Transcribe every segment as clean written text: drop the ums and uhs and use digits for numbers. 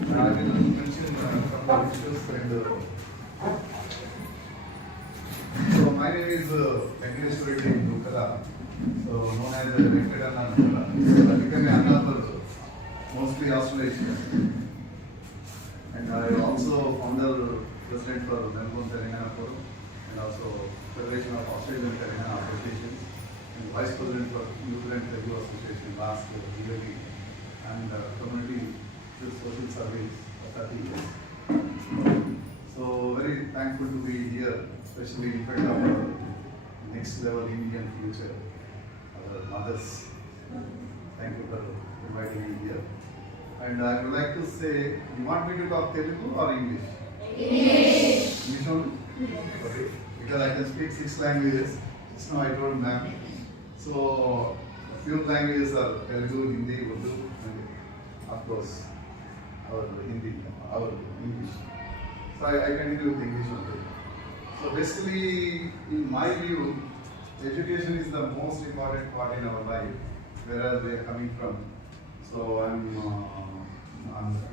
I will mention a couple of issues so my name is Venkatesh Reddy Dukala, so known as Venkatana Dukala. So I became an honorable, mostly Australasian. And I also founder president for Melbourne Telangana Forum and also Federation of Australian Telangana Association and vice president for New Zealand Telugu Association last year and community social service for 30 years. So very thankful to be here, especially in front of our next level Indian future, our mothers. Thank you for inviting me here. And I would like to say, you want me to talk Telugu or English? English. English only? Okay. Because I can speak 6 languages. Just now I told ma'am. So, a few languages are Telugu, Hindi, Urdu, and of course, our Hindi, our English. So I continue with English only. So basically, in my view, education is the most important part in our life, whereas we are coming from. So I'm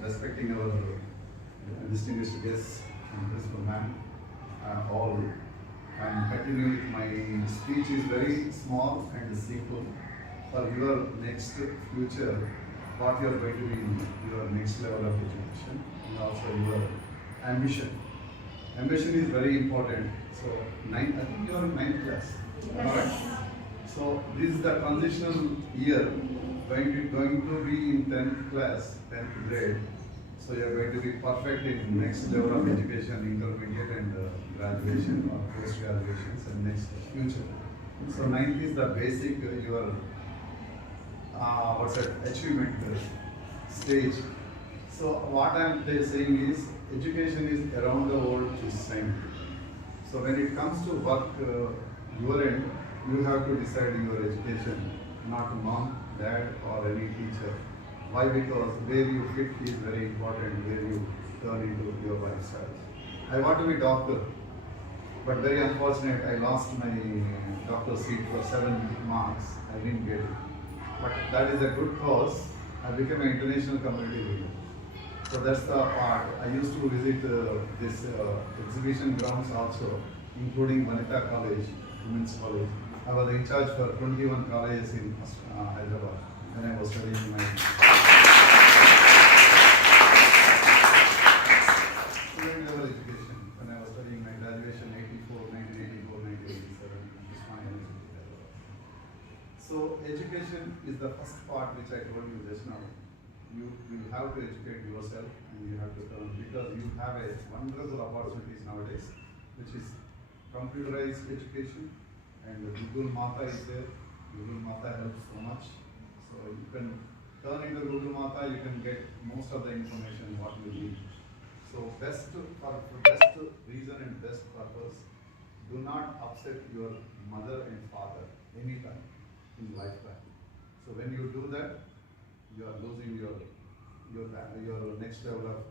respecting our distinguished guests and principal ma'am all. And continue with my speech is very small and simple for your next future, what you are going to be in your next level of education and also your ambition. Ambition is very important. So I think you are in 9th class. Yes. Right? So this is the transitional year. Going to be in 10th class, 10th grade. So you are going to be perfect in next level of education, intermediate and graduation or post graduations and next future. So 9th is the basic your achievement stage. So what I am saying is education is around the world is same. So when it comes to work your end, you have to decide your education, not mom, dad or any teacher. Why? Because where you fit is very important, where you turn into your lifestyle. I want to be doctor, but very unfortunate I lost my doctor seat for 7 marks. I didn't get it. But that is a good cause. I became an international community leader. So that's the part. I used to visit this exhibition grounds also, including Vanita College, Women's College. I was in charge for 21 colleges in Hyderabad when I was studying my student level education. When I was studying my graduation 1984, 1987. So education is the first part which I told you just now. You have to educate yourself and you have to learn because you have a wonderful opportunities nowadays, which is computerized education. And Google Mata is there. Google Mata helps so much. So you can turn into Google Mata, you can get most of the information what you need. So best reason and best purpose, do not upset your mother and father anytime in lifetime. So when you do that, you are losing your next level of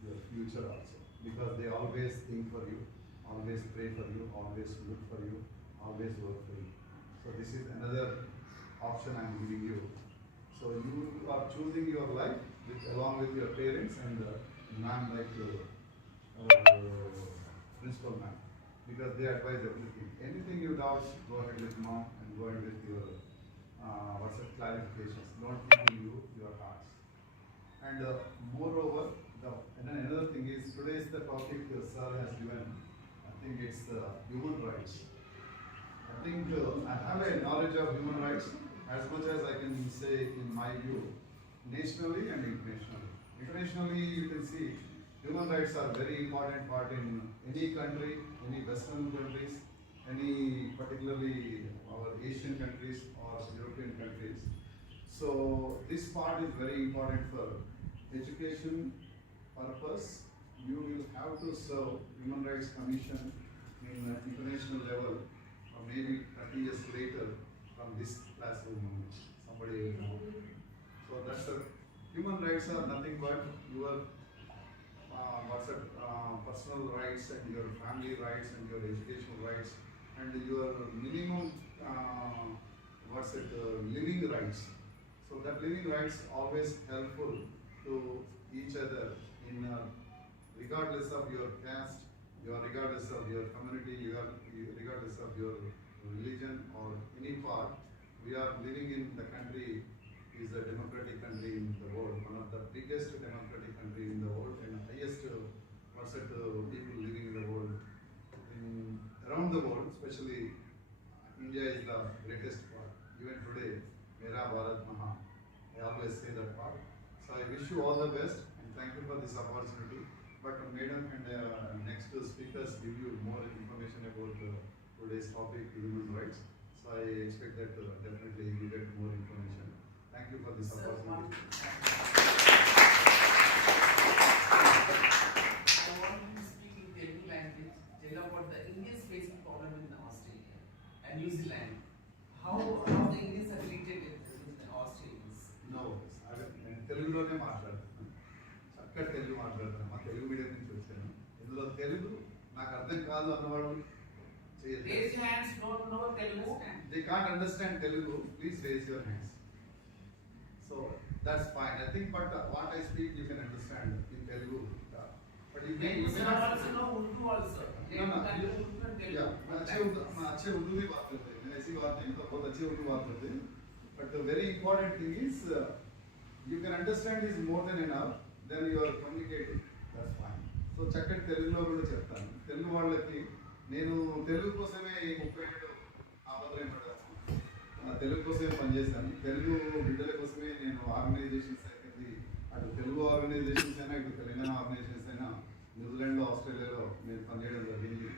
your future also. Because they always think for you, always pray for you, always look for you, always work for you. So this is another option I am giving you. So you are choosing your life along with your parents and man like our principal man, because they advise everything. Anything you doubt, go ahead with mom and go ahead with your clarifications. Don't keep in your hearts. And moreover, another thing is today's the topic sir has given. I think it's human rights. I think I have a knowledge of human rights as much as I can say in my view, nationally and internationally. Internationally, you can see human rights are very important part in any country, any Western countries, any particularly our Asian countries or European countries. So this part is very important for education purpose. You will have to serve Human Rights Commission in international level, or maybe 30 years later from this classroom. Somebody will know. So that's human rights are nothing but your personal rights and your family rights and your educational rights and your minimum living rights. So that living rights always helpful to each other regardless of your caste, regardless of your community, regardless of your religion or any part, we are living in the country is a democratic country in the world, one of the biggest democratic country in the world and highest percent people living in the world. Around the world, especially India is the greatest part. Even today, Mera Bharat Maha, I always say that part. So I wish you all the best and thank you for this opportunity. But Madam and next speakers give you more information about today's topic, human rights. So I expect that definitely you get more information. Thank you for this opportunity. I want to speak in Telugu language. Tell about the Indians facing problem in Australia and New Zealand. How the Indians are treated in the Australians. No, నేను తెలుగులోనే మాట్లాడుతున్నాను. చక్కటి తెలుగు మాట్లాడుతున్నాను. మా తెలుగు మీడియం నుంచి వచ్చాను. ఇందులో తెలుగు నాకు అర్థం కాదు అన్నవాళ్ళు Raise your hands. Don't know Telugu. They can't understand Telugu. Please raise your hands. So that's fine. I think, but what I speak you can understand in Telugu. But you may also know Urdu also. No. Yeah, मैं अच्छे उर्दू भी बात करते हैं. ऐसी बात नहीं, तो बहुत अच्छे उर्दू बात करते हैं. But the very important thing is you can understand is more than enough. Then you are communicating. That's fine. So చక్కటి తెలుగులో కూడా చెప్తాను. తెలుగు వాళ్ళకి నేను తెలుగు కోసమే 30 ఏళ్ళు ఆపదలేపడ్డాను. తెలుగు కోసమే పనిచేశాను. తెలుగు బిడ్డల కోసమే నేను ఆర్గనైజేషన్స్ అయితే అటు తెలుగు ఆర్గనైజేషన్స్ అయినా ఇటు తెలంగాణ ఆర్గనైజేషన్స్ అయినా న్యూజిలాండ్లో ఆస్ట్రేలియాలో నేను పనిచేయడం జరిగింది.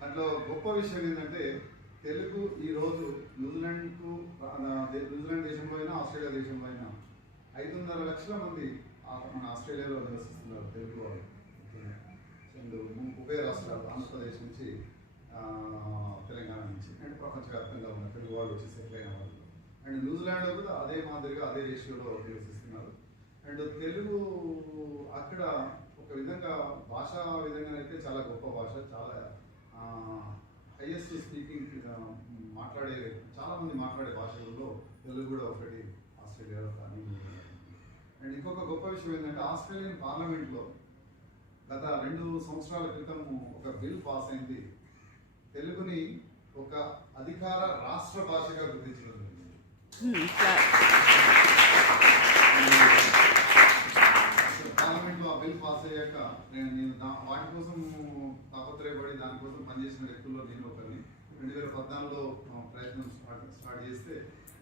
దాంట్లో గొప్ప విషయం ఏంటంటే తెలుగు ఈరోజు న్యూజిలాండ్ దేశంలో అయినా ఆస్ట్రేలియా దేశంలో అయినా 5.5 లక్షల మంది మన ఆస్ట్రేలియాలో నివసిస్తున్నారు తెలుగు వాళ్ళు. ఉభయ రాష్ట్రాలు ఆంధ్రప్రదేశ్ నుంచి తెలంగాణ నుంచి అండ్ ప్రపంచవ్యాప్తంగా ఉన్న తెలుగు వాళ్ళు వచ్చి సెటిల్ అయిన వాళ్ళు అండ్ న్యూజిలాండ్లో కూడా అదే మాదిరిగా అదే రేషియోలో నివసిస్తున్నారు. అండ్ తెలుగు అక్కడ ఒక విధంగా భాషా విధంగా అయితే చాలా గొప్ప భాష, చాలా హైయెస్ట్ స్పీకింగ్ మాట్లాడే చాలామంది మాట్లాడే భాషలలో తెలుగు కూడా ఒకటి ఆస్ట్రేలియాలో కానీ. అండ్ ఇంకొక గొప్ప విషయం ఏంటంటే ఆస్ట్రేలియన్ పార్లమెంట్లో గత 2 సంవత్సరాల క్రితం ఒక బిల్ పాస్ అయింది. తెలుగుని ఒక అధికార రాష్ట్ర భాషగా గుర్తించడం జరిగింది. పార్లమెంట్లో ఆ బిల్ పాస్ అయ్యాక నేను వాటి కోసం తాపత్రయపడి దానికోసం పనిచేసిన వ్యక్తుల్లో నేను ఒకరిని. 2014లో ప్రయత్నం స్టార్ట్ చేస్తే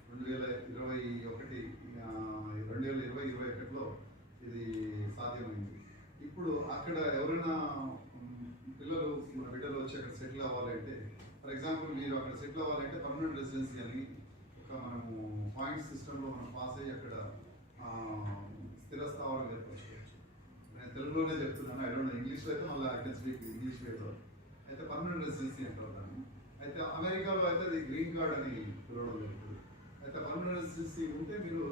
2021లో ఇది సాధ్యమైంది. ఇప్పుడు అక్కడ ఎవరైనా పిల్లలు మన బిడ్డలు వచ్చి అక్కడ సెటిల్ అవ్వాలంటే, ఫర్ ఎగ్జాంపుల్ మీరు అక్కడ సెటిల్ అవ్వాలంటే పర్మనెంట్ రెసిడెన్సీ అని ఒక మనము పాయింట్ సిస్టంలో మనం పాస్ అయ్యి అక్కడ స్థిరస్థావరం ఏర్పరచుకోవచ్చు. నేను తెలుగులోనే చెప్తున్నాను, ఐ డోంట్ నో ఇంగ్లీష్లో అయితే మళ్ళీ ఐ కెన్ స్పీక్ ఇంగ్లీష్ వేలో. అయితే పర్మనెంట్ రెసిడెన్సీ అంటారు దాన్ని. అయితే అమెరికాలో అయితే అది గ్రీన్ కార్డ్ అని పిలవడం జరుగుతుంది. అయితే పర్మనెంట్ రెసిడెన్సీ ఉంటే మీరు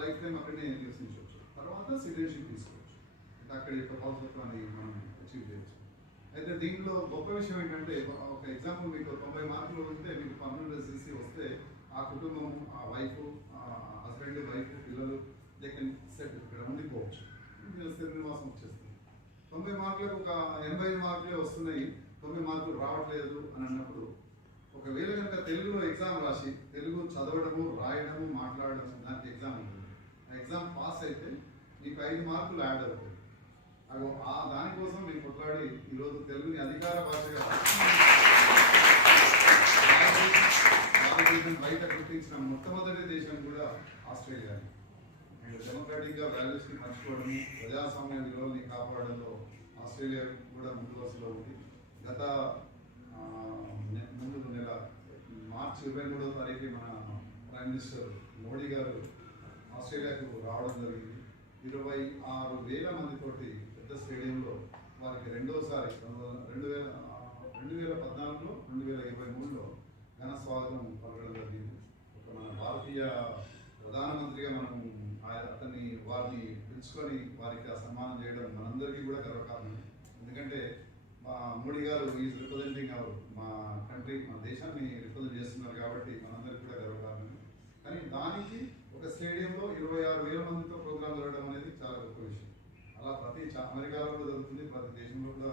లైఫ్ టైం అక్కడనే నివసించవచ్చు. తర్వాత సిటిజన్షిప్ తీసుకోవచ్చు. అంటే అక్కడ యొక్క పౌరసత్వాన్ని మనం అచీవ్ చేయొచ్చు. అయితే దీంట్లో గొప్ప విషయం ఏంటంటే ఒక ఎగ్జాంపుల్ మీకు 90 మార్కులు ఉంటే మీకు పర్మనెంట్ రెసిడెన్సీ వస్తే ఆ కుటుంబం, ఆ వైఫ్, హస్బెండ్, వైఫ్, పిల్లలు దే కెన్ సెట్ ఇక్కడ ఉండిపోవచ్చు. స్థిర నివాసం వచ్చేస్తుంది. 90 మార్కులకు ఒక 85 మార్కులే వస్తున్నాయి, 9 మార్కులు రావట్లేదు అని అన్నప్పుడు ఒకవేళ కనుక తెలుగులో ఎగ్జామ్ రాసి తెలుగు చదవడము, రాయడము, మాట్లాడడము దానికి ఎగ్జామ్ ఉంటుంది. ఆ ఎగ్జామ్ పాస్ అయితే మీకు 5 మార్కులు యాడ్ అవుతాయి. దానికోసం మేము కొట్లాడి ఈరోజు తెలుగుని అధికార భాషగా భారతదేశం బయట గుర్తించిన మొట్టమొదటి దేశం కూడా ఆస్ట్రేలియా. అండ్ డెమోక్రాటిక్గా వాల్యూస్ని మర్చిపోవడము, ప్రజాస్వామ్య విలువల్ని కాపాడడంలో ఆస్ట్రేలియా కూడా ముందు వరుసలో ఉంది. గత ముందు నెల మార్చి 23వ తారీఖు మన ప్రైమ్ మినిస్టర్ మోడీ గారు ఆస్ట్రేలియాకు రావడం జరిగింది. 26,000 మందితోటి పెద్ద స్టేడియంలో వారికి రెండోసారి 2014లో 2023లో ఘన స్వాగతం పలకడం జరిగింది. ఒక మన భారతీయ ప్రధానమంత్రిగా మనం వారిని పిలుచుకొని వారికి ఆ సన్మానం చేయడం మనందరికీ కూడా గర్వకారణం. ఎందుకంటే మోడీ గారు ఈజ్ రిప్రజెంటింగ్ అవర్ మా కంట్రీ, మన దేశాన్ని రిప్రజెంట్ చేస్తున్నారు కాబట్టి మనందరికీ కూడా గర్వకారణం. కానీ దానికి ఒక స్టేడియంలో 26,000 మందితో ప్రోగ్రాం జరగడం అనేది చాలా గొప్ప విషయం. అలా ప్రతి అమెరికాలో కూడా జరుగుతుంది, ప్రతి దేశంలో కూడా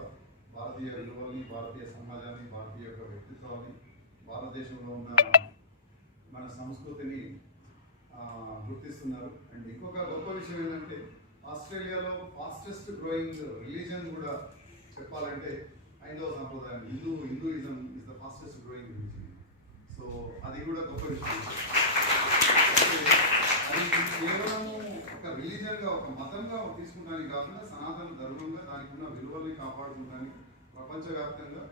భారతీయ విలువల్ని, భారతీయ సమాజాన్ని, భారతీయ యొక్క వ్యక్తిత్వాన్ని, భారతదేశంలో ఉన్న మన సంస్కృతిని గుర్తిస్తున్నారు. అండ్ ఇంకొక గొప్ప విషయం ఏంటంటే ఆస్ట్రేలియాలో ఫాస్టెస్ట్ గ్రోయింగ్ రిలీజన్ కూడా చెప్పాలంటే హైందవ సంప్రదాయం, Hinduism is the fastest growing religion. So అది కూడా గొప్ప విషయం. అది కేవలము ఒక రిలీజన్గా, ఒక మతంగా తీసుకుంటానికి కాకుండా సనాతన ధర్మంగా దానికి ఉన్న విలువల్ని కాపాడుకుంటానికి ప్రపంచవ్యాప్తంగా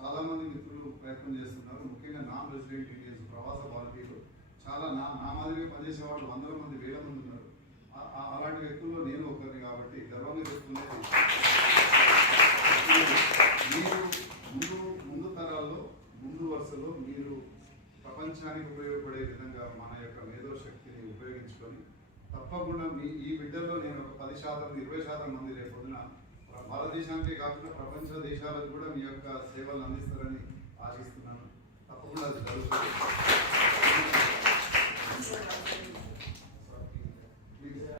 చాలామంది మిత్రులు ప్రయత్నం చేస్తున్నారు. ముఖ్యంగా నాన్ రెసిడెంట్ ఇండియన్స్, ప్రవాస భారతీయులు చాలా నా మాదిరిగా పనిచేసే వాళ్ళు వందల మంది, వేల మంది ఉన్నారు. అలాంటి వ్యక్తుల్లో నేను ఒకరిని కాబట్టి గర్వంగా చెప్తున్నది మీరు ముందు తరాల్లో, ముందు వరుసలో మీరు ప్రపంచానికి ఉపయోగపడే విధంగా మన యొక్క మేధో శక్తిని ఉపయోగించుకొని తప్పకుండా ఈ బిడ్డల్లో నేను ఒక 10%, 20% మంది రేపొద్దున భారతదేశానికే కాకుండా ప్రపంచ దేశాలకు కూడా మీ యొక్క సేవలు అందిస్తారని ఆశిస్తున్నాను. తప్పకుండా అది జరుగుతుంది.